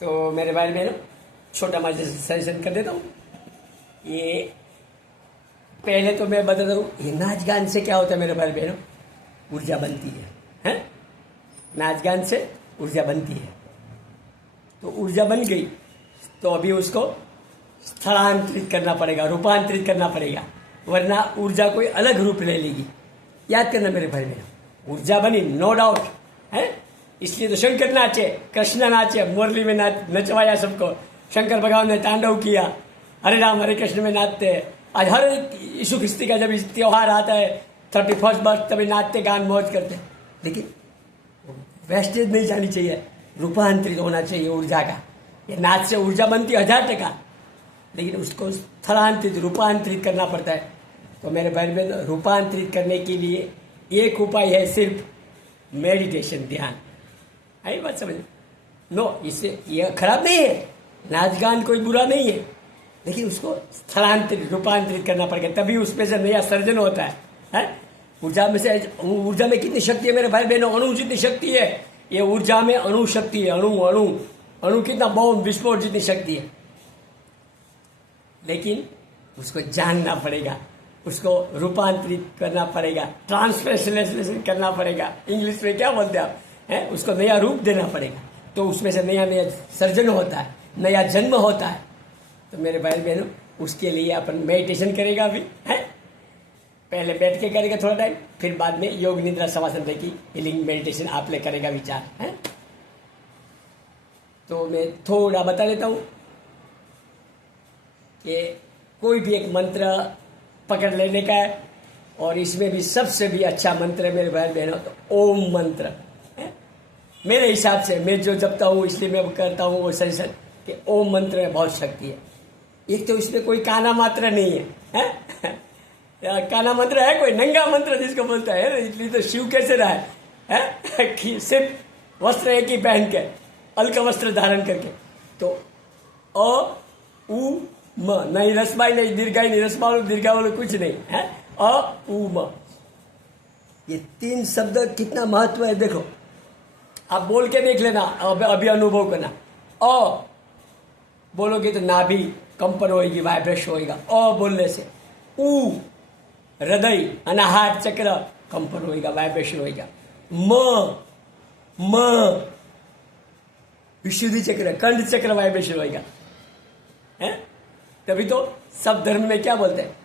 तो मेरे भाई बहनों, छोटा मैं सजेशन कर देता हूँ। ये पहले तो मैं बताता हूँ, ये नाच गान से क्या होता है मेरे भाई बहनों, ऊर्जा बनती है? नाच गान से ऊर्जा बनती है। तो ऊर्जा बन गई तो अभी उसको स्थलांतरित करना पड़ेगा, रूपांतरित करना पड़ेगा, वरना ऊर्जा कोई अलग रूप ले लेगी। याद करना मेरे भाई बहनों, ऊर्जा बनी नो डाउट है। इसलिए तो शंकर नाचे, कृष्ण नाचे, मुरली में नचवाया सबको। शंकर भगवान ने तांडव किया, हरे राम हरे कृष्ण में नाचते। आज हर यीशु ख्रिस्ती का जब त्योहार आता है 31 बर्थ, तभी नाचते, गान मौज करते। लेकिन वेस्टेज नहीं जानी चाहिए, रूपांतरित होना चाहिए ऊर्जा का। ये नाच से ऊर्जा बनती 1000%, लेकिन उसको स्थलांतरित रूपांतरित करना पड़ता है। तो मेरे भाई बहन, रूपांतरित करने के लिए एक उपाय है, सिर्फ मेडिटेशन, ध्यान। आई बात समझ? नो, इससे ये खराब नहीं है, नाच गान कोई बुरा नहीं है, लेकिन उसको स्थलांतरित रूपांतरित करना पड़ेगा, तभी उसमें से नया सर्जन होता है। ऊर्जा में से, ऊर्जा में कितनी शक्ति है मेरे भाई बहनों, अणु जितनी शक्ति है। ये ऊर्जा में अणु शक्ति है, अणु अणु अणु कितना बॉम्ब विस्फोट जितनी शक्ति है। लेकिन उसको जानना पड़ेगा, उसको रूपांतरित करना पड़ेगा, ट्रांसलेशन करना पड़ेगा। इंग्लिश में क्या बोलते हैं आप, उसको नया रूप देना पड़ेगा। तो उसमें से नया नया सर्जन होता है, नया जन्म होता है। तो मेरे भाई बहनों, उसके लिए अपन मेडिटेशन करेगा अभी, है पहले बैठ के करेगा थोड़ा टाइम, फिर बाद में योग निद्रा शवासन की हीलिंग मेडिटेशन आप ले करेगा विचार है। तो मैं थोड़ा बता देता हूँ कि कोई भी एक मंत्र पकड़ लेने का है, और इसमें भी सबसे भी अच्छा मंत्र है मेरे भाई बहनों तो ओम मंत्र है। मेरे हिसाब से मैं जो जपता हूँ इसलिए मैं करता हूँ वो सजेशन कि ओम मंत्र में बहुत शक्ति है। एक तो इसमें कोई काना मात्रा नहीं है? काना मंत्र है कोई नंगा मंत्र जिसको बोलता है, इसलिए तो शिव कैसे रहा है कि सिर्फ वस्त्र एक ही पहन के अलका वस्त्र धारण करके। तो अ उ म, नहीं रसबाई नहीं दीर्घाई नहीं रसबा दीर्घा वालों कुछ नहीं है। अ उ म, ये 3 शब्द कितना महत्व है देखो, आप बोल के देख लेना, अभी अनुभव करना। अ बोलोगे तो नाभि कंपन होगी, वाइब्रेशन होगा अ बोलने से। उ हृदय अनाहत चक्र कंपन होगा, वाइब्रेशन होगा। म विशुद्धि चक्र कंठ चक्र वाइब्रेशन होगा है। तभी तो सब धर्म में क्या बोलते हैं,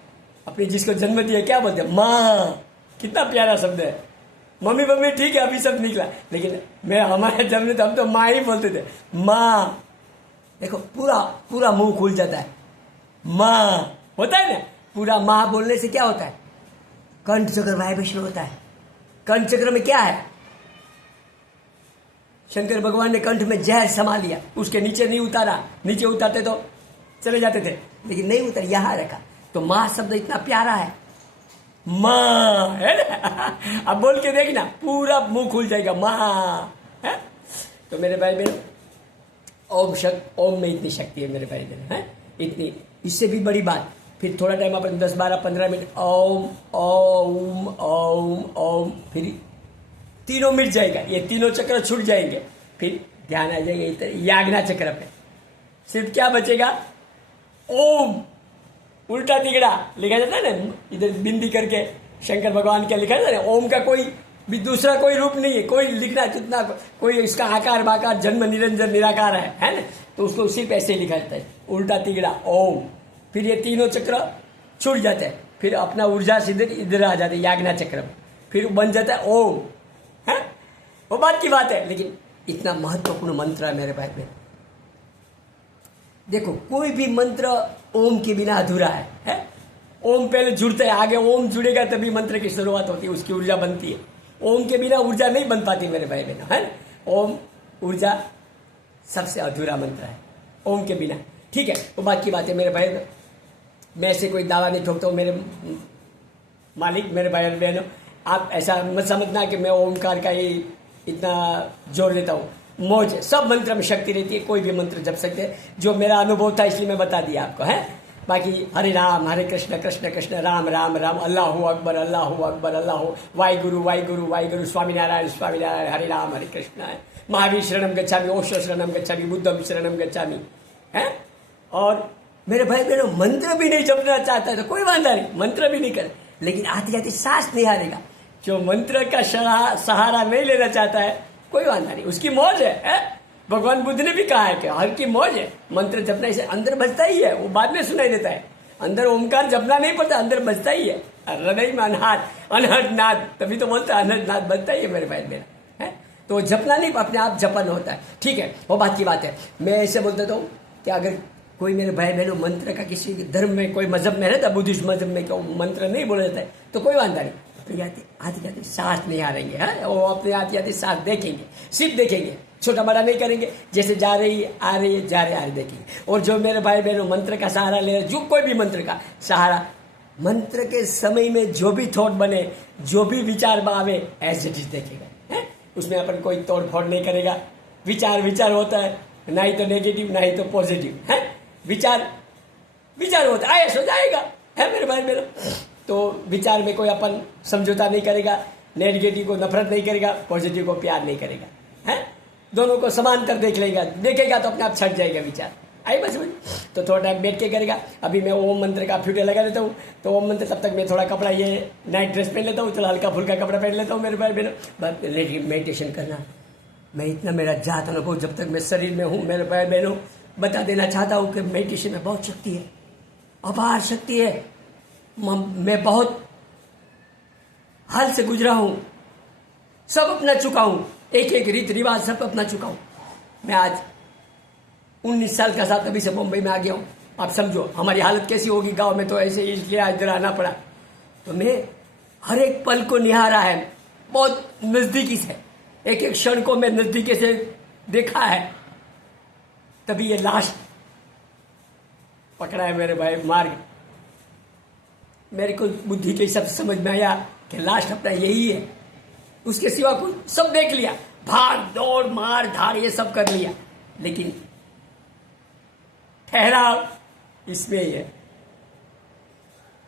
अपने जिसको जन्म दिया क्या बोलते हैं, माँ। कितना प्यारा शब्द है। मम्मी मम्मी ठीक है अभी सब निकला, लेकिन मैं हमारे जन्म तो हम तो माँ ही बोलते थे, माँ। देखो पूरा पूरा मुंह खुल जाता है, माँ होता है ना। पूरा माँ बोलने से क्या होता है, कंठ चक्र वाइब्रेशन होता है। कंठ चक्र में क्या है, शंकर भगवान ने कंठ में जहर समा लिया, उसके नीचे नहीं उतारा, नीचे उतारते तो चले जाते थे, लेकिन नहीं उतर, यहां रखा। तो माँ शब्द इतना प्यारा है, माँ है ना। अब बोल के देखना पूरा मुंह खुल जाएगा, माँ है। तो मेरे भाई बहन ओम में इतनी शक्ति है मेरे भाई बहन है, इतनी। इससे भी बड़ी बात, फिर थोड़ा टाइम अपन 10 12 15 मिनट ओम ओम ओम ओम, फिर तीनों मिट जाएगा, ये तीनों चक्र छूट जाएंगे, फिर ध्यान आ जाएगा इधर याग्ना चक्र पे। सिर्फ क्या बचेगा, ओम उल्टा तिगड़ा लिखा जाता है ना, इधर बिंदी करके शंकर भगवान क्या लिखा जाता है, ओम का कोई भी दूसरा कोई रूप नहीं है, कोई लिखना जितना कोई इसका आकार बाकार जन्म निरंजन निराकार है ना, तो उसको सिर्फ ऐसे ही लिखा जाता है उल्टा तिगड़ा ओम। फिर ये तीनों चक्र छूट जाते हैं, फिर अपना ऊर्जा सीधे इधर आ जाते हैं याग्ना चक्र में, फिर बन जाता है ओम है। वो बात की बात है, लेकिन इतना महत्वपूर्ण मंत्र है मेरे भाई बहन। देखो कोई भी मंत्र ओम के बिना अधूरा है? ओम पहले जुड़ता है, आगे ओम जुड़ेगा तभी मंत्र की शुरुआत होती है, उसकी ऊर्जा बनती है। ओम के बिना ऊर्जा नहीं बन पाती मेरे भाई बहन है। ओम ऊर्जा सबसे अधूरा मंत्र है ओम के बिना, ठीक है। वो बात की बात है मेरे भाई, मैं ऐसे कोई दावा नहीं ठोकता हूँ मेरे मालिक, मेरे भाई बहनों। आप ऐसा मत समझना कि मैं ओमकार का ही इतना जोर देता हूँ, मौज है। सब मंत्र में शक्ति रहती है, कोई भी मंत्र जप सकते हैं, जो मेरा अनुभव था इसलिए मैं बता दिया आपको है। बाकी हरे राम हरे कृष्ण कृष्ण कृष्ण राम राम राम, अल्लाह अकबर अल्लाह, वाहिगुरु वाहिगुरु वाहिगुरु, स्वामी नारायण हरे राम हरे कृष्ण है। महावीर शरणम गच्छामि, ओशो शरणम गच्छामि, बुद्धम शरणम गच्छामि है। और मेरे भाई बहनों मंत्र भी नहीं जपना चाहता है तो कोई वांधा नहीं, मंत्र भी नहीं करे, लेकिन आती आती सांस नहीं हारेगा। जो मंत्र का सहारा नहीं लेना चाहता है कोई वांधा नहीं, उसकी मौज है। भगवान बुद्ध ने भी कहा है कि हर की मौज है, मंत्र जपना से अंदर बजता ही है, वो बाद में सुनाई देता है। अंदर ओमकार जपना नहीं पड़ता, अंदर बजता ही है, हृदय में अनहद नाद, तभी तो बोलता है अनहद नाद बजता ही है मेरे भाई मेरा है। तो जपना नहीं, अपने आप जपन होता है, ठीक है। वो बात की बात है। मैं ऐसे बोलता हूँ कि अगर कोई मेरे भाई बहनों मंत्र का किसी धर्म में कोई मजहब में रहता, बुद्धिस्ट मजहब में क्यों मंत्र नहीं बोला जाता है तो कोई वांधा नहीं, तो आती जाती सांस नहीं हारेंगे है, वो अपने आती आती सांस देखेंगे, सिर्फ देखेंगे, छोटा बड़ा नहीं करेंगे, जैसे जा रही है आ रही है जा रहे आ रहे देखेंगे। और जो मेरे भाई बहनों मंत्र का सहारा ले रहे, जो कोई भी मंत्र का सहारा, मंत्र के समय में जो भी थॉट बने, जो भी विचार आवे एज इट इज देखेगा है, उसमें अपन कोई तोड़ फोड़ नहीं करेगा। विचार होता है, ना ही तो नेगेटिव ना ही तो पॉजिटिव है, विचार होता है, आयस हो जाएगा है मेरे भाई बहनों। तो विचार में कोई अपन समझौता नहीं करेगा, नेगेटिव को नफरत नहीं करेगा, पॉजिटिव को प्यार नहीं करेगा है, दोनों को समान कर देखेगा तो अपने आप छट जाएगा विचार। आई बस तो थोड़ा टाइम बैठ के करेगा। अभी मैं ओम मंत्र का फ्यूटे लगा लेता हूँ, तो ओम मंत्र तब तक मैं थोड़ा कपड़ा ये नाइट ड्रेस पहन लेता हूँ, थोड़ा हल्का फुल्का कपड़ा पहन लेता हूँ मेरे भाई बहनों। बस मेडिटेशन करना, मैं इतना मेरा जात अनुभव जब तक मैं शरीर में हूँ मेरे भाई बहनों बता देना चाहता हूँ कि मेडिटेशन में बहुत शक्ति है, अपार शक्ति है। मैं बहुत हाल से गुजरा हूं, सब अपना चुका हूं, एक एक रीत रिवाज सब अपना चुका हूं। मैं आज 19 साल का था, तभी से मुंबई में आ गया हूं। आप समझो हमारी हालत कैसी होगी गांव में, तो ऐसे इसलिए आज इधर आना पड़ा। तो मैं हर एक पल को निहारा है, बहुत नजदीकी से, एक एक क्षण को मैं नजदीकी से देखा है। तभी ये लाश पकड़ा है मेरे भाई, मार्ग। मेरे को बुद्धि के हिसाब से समझ में आया कि लाश अपना यही है, उसके सिवा कुछ सब देख लिया, भाग दौड़ मार धाड़ ये सब कर लिया, लेकिन ठहराव इसमें ही है।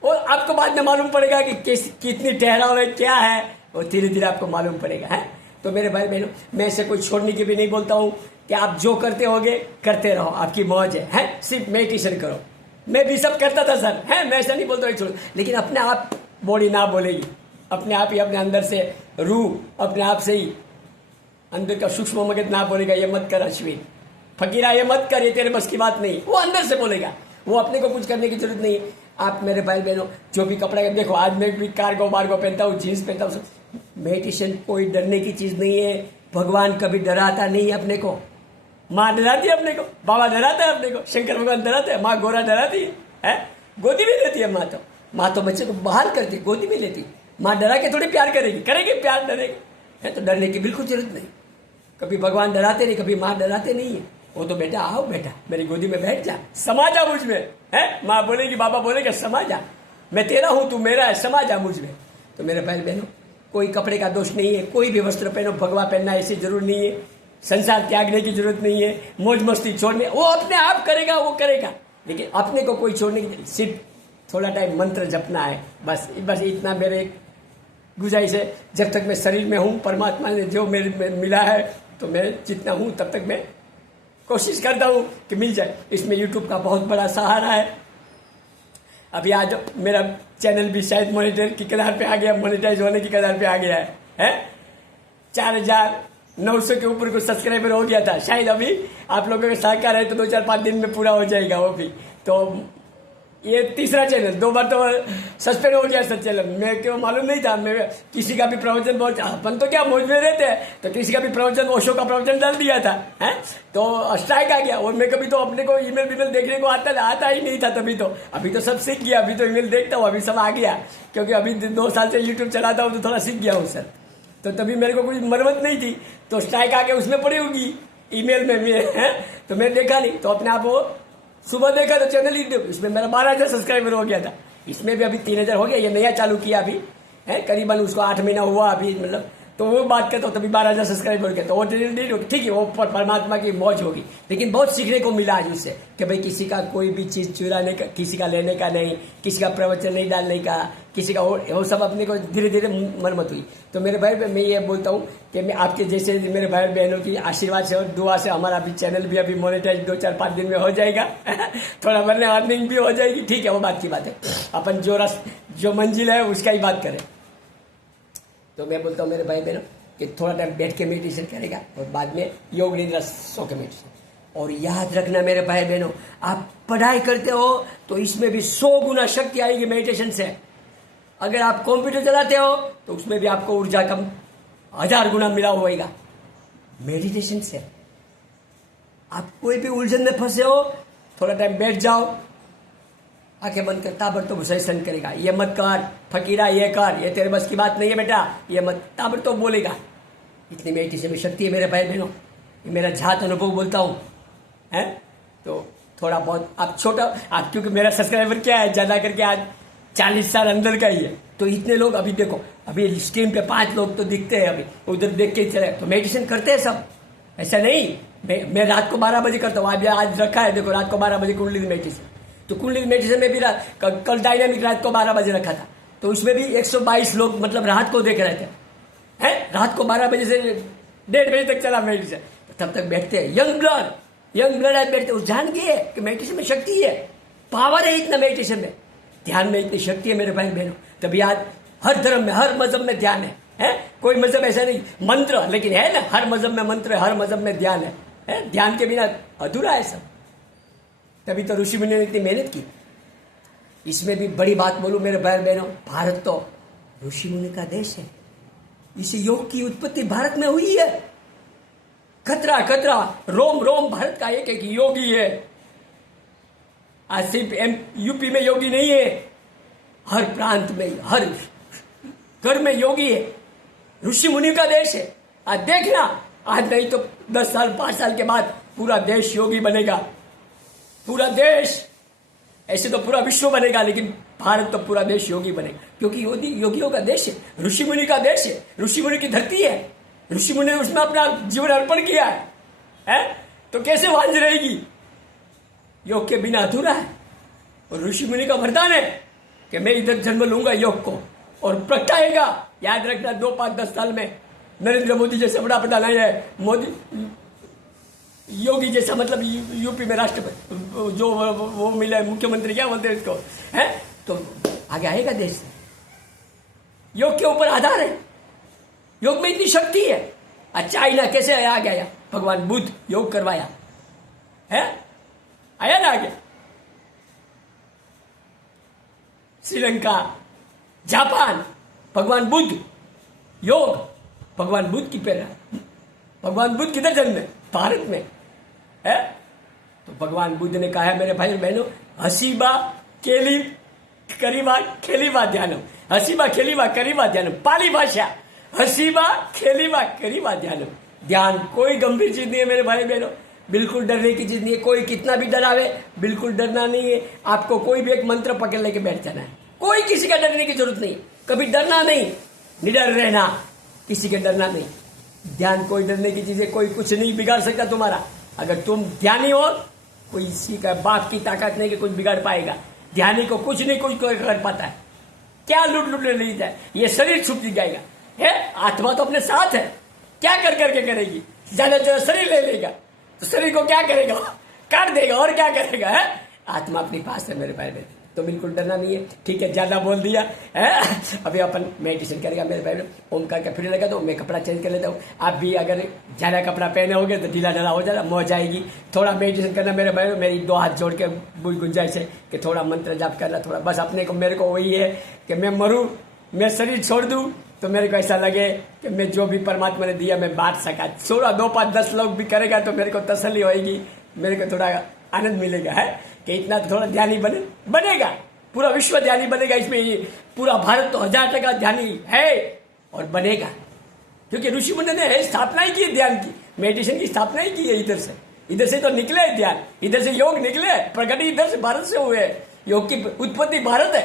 और आपको बाद में मालूम पड़ेगा कि कितनी ठहराव है, क्या है, और धीरे धीरे आपको मालूम पड़ेगा है। तो मेरे भाई बहनों, मैं इसे कोई छोड़ने की भी नहीं बोलता हूं कि आप जो करते होगे करते रहो, आपकी मौज है, सिर्फ मेडिटेशन करो। मैं भी सब करता था सर, है, मैं ऐसा नहीं बोलता हूँ छोड़ो, लेकिन अपने आप बॉडी ना बोलेगी, अपने आप ही अपने अंदर से रूह अपने आप से ही अंदर का सूक्ष्म मगज ना बोलेगा ये मत कर अश्विन, फकीरा ये मत कर, ये तेरे बस की बात नहीं, वो अंदर से बोलेगा। वो अपने को कुछ करने की जरूरत नहीं। आप मेरे भाई बहनों जो भी कपड़ा देखो, आज मैं भी कार्गो बार्गो पहनता हूँ, जीन्स पहनता हूँ। मेडिटेशन कोई डरने की चीज नहीं है। भगवान कभी डराता नहीं है अपने को, माँ डराती है अपने को, बाबा डराता है अपने को, शंकर भगवान डराते हैं, माँ गोरा डराती है? गोदी में लेती है माँ तो बच्चे को बाहर करती है, गोदी में लेती। माँ डरा के थोड़ी प्यार करेगी प्यार, डरेगी है तो डरने की बिल्कुल जरूरत नहीं। कभी भगवान डराते नहीं, कभी माँ डराते नहीं है। वो तो बेटा आओ बेटा मेरी गोदी में बैठ जा, समा जा मुझ में, है, माँ बोलेगी बाबा बोलेगा समा जा, मैं तेरा हूं तू मेरा है, समा जा मुझ में। तो मेरे भाई बहनों कोई कपड़े का दोष नहीं है, कोई भी वस्त्र पहनो, भगवा पहनना ऐसी जरूर नहीं है, संसार त्यागने की जरूरत नहीं है, मौज मस्ती छोड़ने, वो अपने आप करेगा, वो करेगा, लेकिन अपने को कोई छोड़ने की, सिर्फ थोड़ा टाइम मंत्र जपना है, बस इतना मेरे गुजारिश है। जब तक मैं शरीर में हूं, परमात्मा ने जो मेरे मिला है, तो मैं जितना हूं तब तक मैं कोशिश करता हूं कि मिल जाए। इसमें यूट्यूब का बहुत बड़ा सहारा है। अभी आज मेरा चैनल भी शायद मॉनिटर की कगार पे आ गया, मोनेटाइज होने की कगार पे आ गया है 4,900 के ऊपर कुछ सब्सक्राइबर हो गया था। शायद अभी आप लोगों के सहकार है तो 2-4-5 दिन में पूरा हो जाएगा वो भी। तो ये तीसरा चैनल, 2 बार तो सस्पेंड हो गया सर चैनल, मैं क्यों मालूम नहीं था। मैं किसी का भी प्रवचन बहुत, अपन तो क्या मौज में रहते हैं, तो किसी का भी प्रवचन, ओशो का प्रवचन डाल दिया था, है तो स्ट्राइक आ गया। और मैं कभी तो अपने को ईमेल देखने को आता ही नहीं था तभी तो। अभी तो सब सीख गया, अभी तो ईमेल देखता हूँ, अभी सब आ गया, क्योंकि अभी 2 साल से यूट्यूब चलाता हूँ तो थोड़ा सीख गया हूँ सर। तो तभी मेरे को कोई मरम्मत नहीं थी, तो स्ट्राइक आके उसमें पड़ी होगी ईमेल में भी, है तो मैं देखा नहीं, तो अपने आप वो सुबह देखा तो चैनल ही, इसमें मेरा 12,000 सब्सक्राइबर हो गया था। इसमें भी अभी 3,000 हो गया, ये नया चालू किया अभी है, करीबन उसको 8 महीना हुआ अभी, मतलब तो वो बात करता हूँ तभी 12,000 सब्सक्राइबर हो गया। तो वो ठीक है, वो परमात्मा की मौज होगी, लेकिन बहुत सीखने को मिला आज उससे कि भाई किसी का कोई भी चीज चुराने का, किसी का लेने का नहीं, किसी का प्रवचन नहीं डालने का, किसी का वो सब अपने को धीरे धीरे मरम्मत हुई। तो मेरे भाई मैं ये बोलता हूँ कि मैं आपके जैसे मेरे भाई बहनों की आशीर्वाद से और दुआ से हमारा भी चैनल भी अभी मोनेटाइज 2-4-5 दिन में हो जाएगा थोड़ा मरने अर्निंग भी हो जाएगी, ठीक है, वो बात की बात है। अपन जो मंजिल है उसका ही बात करें। तो मैं बोलता हूँ मेरे भाई बहनों कि थोड़ा टाइम बैठ के मेडिटेशन करेगा और बाद में योग निद्रा सो के मेडिटेशन। और याद रखना मेरे भाई बहनों, आप पढ़ाई करते हो तो इसमें भी 100 गुना शक्ति आएगी मेडिटेशन से। अगर आप कंप्यूटर चलाते हो तो उसमें भी आपको ऊर्जा कम 1000 गुना मिला होगा मेडिटेशन से। आप कोई भी उलझन में फंसे हो, थोड़ा टाइम बैठ जाओ, आंखें बंद कर, ताबड़तोब सजेशन करेगा, ये मत कर फकीरा, ये कर, ये तेरे बस की बात नहीं है बेटा, ये मत, ताबड़तोब बोलेगा। इतनी मेडिटेशन में शक्ति है मेरे भाई बहनों, ये मेरा झात अनुभव बोलता हूँ, है तो थोड़ा बहुत आप छोटा, आप क्योंकि मेरा सब्सक्राइबर क्या है ज्यादा करके आज 40 साल अंदर का ही है, तो इतने लोग अभी देखो, अभी स्क्रीन पे 5 लोग तो दिखते हैं, अभी उधर देख के चले, तो मेडिटेशन करते हैं सब, ऐसा नहीं। मैं रात को 12 बजे करता हूँ, आज रखा है देखो, रात को 12 बजे कुंडली मेडिटेशन। तो कुंडली मेडिटेशन में भी कल डायनामिक रात को 12 बजे रखा था, तो उसमें भी 122 लोग मतलब रात को देख रहे थे, हैं रात को 12 बजे से 1:30 बजे तक चला मेडिटेशन, तब तक बैठते हैं। यंग ब्लड आज बैठते, उस जान गए कि मेडिटेशन में शक्ति है, पावर है इतना मेडिटेशन में, ध्यान में इतनी शक्ति है मेरे भाई बहनों। तभी आज हर धर्म में, हर मजहब में ध्यान है कोई मजहब ऐसा नहीं मंत्र, लेकिन है ना, हर मजहब में मंत्र है, हर मजहब में ध्यान है ध्यान के बिना अधूरा है सब। तभी तो ऋषि मुनि ने इतनी मेहनत की। इसमें भी बड़ी बात बोलूं मेरे भाई बहनों, भारत तो ऋषि मुनि का देश है। इस योग की उत्पत्ति भारत में हुई है। खतरा खतरा रोम रोम भारत का एक एक योगी है। आज सिर्फ यूपी में योगी नहीं है, हर प्रांत में, हर घर में योगी है। ऋषि मुनि का देश है। आज देखना, आज नहीं तो 10 साल 5 साल के बाद पूरा देश योगी बनेगा। पूरा देश, ऐसे तो पूरा विश्व बनेगा, लेकिन भारत तो पूरा देश योगी बनेगा, क्योंकि योगियों का देश है, ऋषि मुनि का देश है, ऋषि मुनि की धरती है। ऋषि मुनि ने उसमें अपना जीवन अर्पण किया है? तो कैसे वांझ रहेगी? योग के बिना अधूरा है। और ऋषि मुनि का वरदान है कि मैं इधर जन्म लूंगा योग को और प्रगटाएगा। याद रखना, 2 5 10 साल में नरेंद्र मोदी जैसे बड़ा प्रधान आया है, मोदी योगी जैसा, मतलब यूपी में राष्ट्रपति जो वो मिला है, मुख्यमंत्री क्या बोलते हैं इसको, है? तो आगे आएगा देश। योग के ऊपर आधार है, योग में इतनी शक्ति है। चाइना कैसे आ गया? भगवान बुद्ध योग करवाया है, आया ना आगे। श्रीलंका, जापान, भगवान बुद्ध योग, भगवान बुद्ध की प्रेरणा। भगवान बुद्ध किधर जन्मे? भारत में है। तो भगवान बुद्ध ने कहा है मेरे भाई बहनों, हसीबा केली करीबा खेलीबा ध्यानम, हसीबा खेलीबा करीबा ध्यानम। पाली भाषा, हसीबा खेलीबा करीबा ध्यानम। ध्यान कोई गंभीर चीज नहीं है मेरे भाई बहनों, बिल्कुल डरने की चीज नहीं है। कोई कितना भी डरावे, बिल्कुल डरना नहीं है। आपको कोई भी एक मंत्र पकड़ लेके बैठ जाना है, कोई किसी का डरने की जरूरत नहीं। कभी डरना नहीं, निडर रहना, किसी के डरना नहीं। ध्यान कोई डरने की चीज है, कोई कुछ नहीं बिगाड़ सकता तुम्हारा। अगर तुम ध्यानी हो, कोई इसी का बाप की ताकत नहीं कि कुछ बिगाड़ पाएगा। ध्यानी को कुछ नहीं कुछ कर पाता है। क्या लूट लूट ले ली जाए, ये शरीर छुप जाएगा है। आत्मा तो अपने साथ है, क्या कर करके करेगी? ज्यादा ज्यादा शरीर ले लेगा तो शरीर को क्या करेगा? काट देगा, और क्या करेगा? है आत्मा अपने पास है मेरे भाई बहन। तो बिल्कुल डरना नहीं है। ठीक है, ज्यादा बोल दिया है। अभी अपन मेडिटेशन करेगा मेरे भाई। ओमकार का फिर लगा तो मैं कपड़ा चेंज कर लेता हूँ। आप भी अगर ज्यादा कपड़ा पहने होगे तो ढीला ढाला हो जाएगा, मौज आएगी। थोड़ा मेडिटेशन करना मेरे भाई। मेरी 2 हाथ जोड़ के गुंजाइश है कि थोड़ा मंत्र जाप करना, थोड़ा बस अपने को, मेरे को वही है कि मैं मरूं, मैं शरीर छोड़ दूं तो मेरे को ऐसा लगे कि मैं जो भी परमात्मा ने दिया मैं बांट सका। थोड़ा 2 5 10 लोग भी करेगा तो मेरे को तसल्ली होगी, मेरे को थोड़ा आनंद मिलेगा, है कि इतना थोड़ा ध्यानी बनेगा। पूरा विश्व ध्यानी बनेगा। इसमें पूरा भारत तो 1000% ध्यानी है और बनेगा, क्योंकि ऋषि मुनि ने स्थापना ही की है ध्यान की। मेडिटेशन की स्थापना ही की है। इधर से तो निकले ध्यान, इधर से योग निकले, प्रगति इधर से भारत से हुए। योग की उत्पत्ति भारत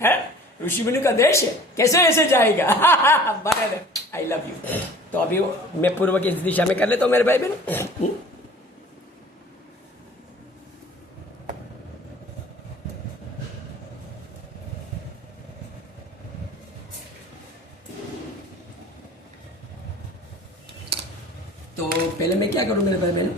है? ऋषि मुनि का देश है, कैसे ऐसे जाएगा? I love you. तो अभी मैं पूर्व की दिशा में कर लेता हूँ मेरे भाई बहन। तो पहले मैं क्या करूं मेरे भाई बहन,